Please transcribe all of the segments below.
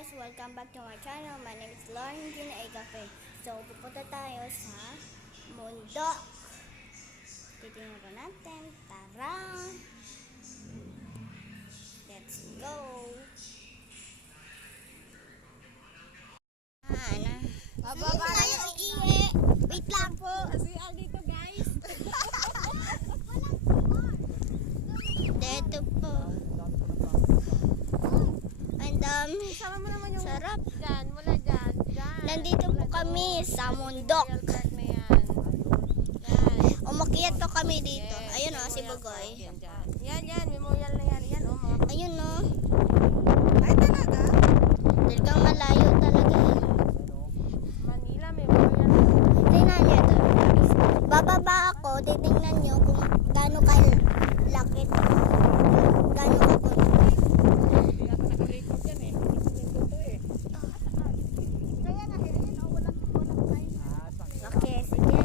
guys, welcome back to my channel. My name is Lauren Gina Agape. So, pupunta tayo sa mundo. Titingnan ko natin. Tara! Let's go! Na. Bababa Saan tayo iihi? Wait lang po. Kasi ang dito guys. Dito po. Ang dami. Sama mo naman yung Sarap. dyan, mula dyan, dyan. Nandito po kami sa mundok. Umakyat po kami dito. Ayun o, si Bugoy. Yan, yan, memorial na yan. Yan, oh, mga... Ayun o. Ay, talaga? Talagang malayo talaga. Manila, memorial. Tingnan niyo ito. Bababa ako, titingnan niyo kung gaano kalaki. Gaano ka Hindi ako naka-record yan eh. Ito eh. Kaya na, yan, oh, walang, walang time. Okay, sige.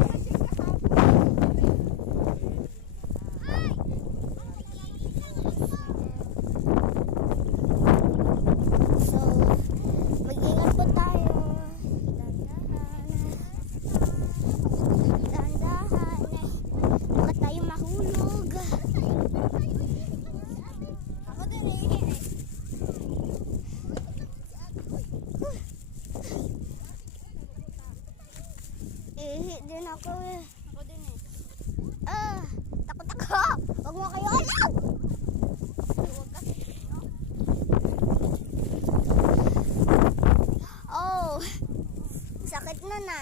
So, mag-ingat po tayo. Dandahan. Dandahan. Baka tayo mahulog. Ako din eh. Ihi din ako eh. Ako din eh. Ah, takot ako. Huwag mo kayo alam. Oh, sakit na na.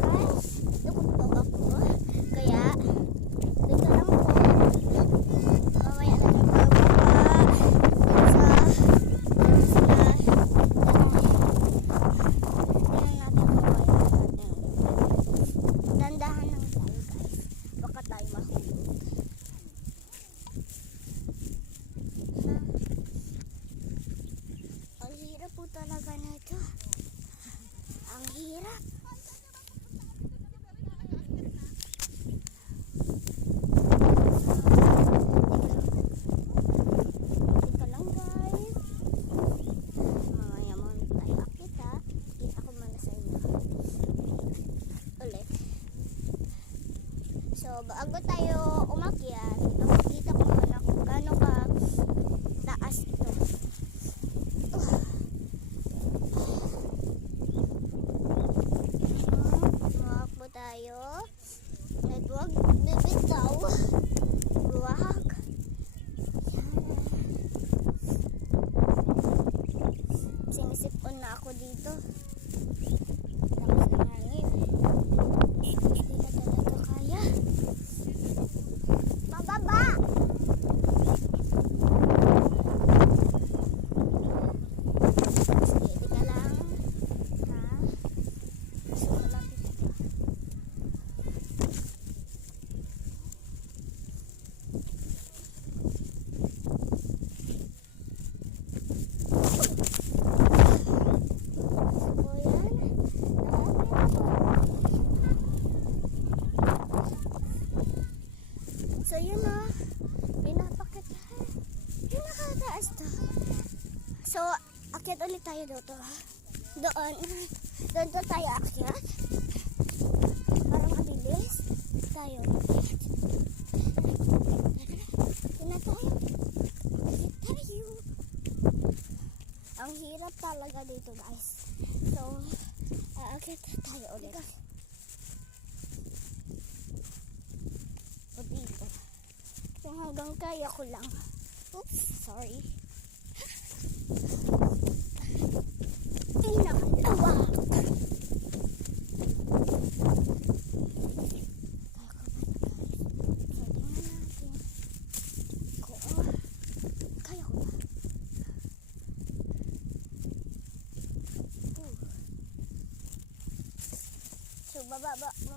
Guys, lukot po ako. Kaya, dito lang po. Mamaya na lang bababa sa sila. Tingnan natin kung kaya natin. Dandahan lang tayo guys. Baka tayo mahulog. Ha? Ang hirap po talaga nito. Ang hirap. Teka lang guys. Mamaya mo tayo akit ha. Kita ko muna sa inyo. Ulit. So, bago tayo umakyat, ipapakita ko muna kung gaano ka taas ito. Umakbo tayo. At huwag bibitaw. Huwag. Sinisipon na ako dito. Tapos ang hangin. Hindi na talaga kaya. Pababa! Steady ka lang. Ha? So, malapit ka. So, yan. Malapit ako. So, yun o. Pinapakit. Pinakataas to. So, akyat ulit tayo dito. Doon. Doon to tayo akyat. Para mabilis. Tayo. Doon na tayo. Tayo. Ang hirap talaga dito guys. So, aakyat tayo ulit. O dito. Kung hanggang kaya ko lang. Oops, sorry. Ay, nakalawa. Kaya ko ba na, guys? So, tingnan natin kung kaya ko ba. Uh. So, bababa muna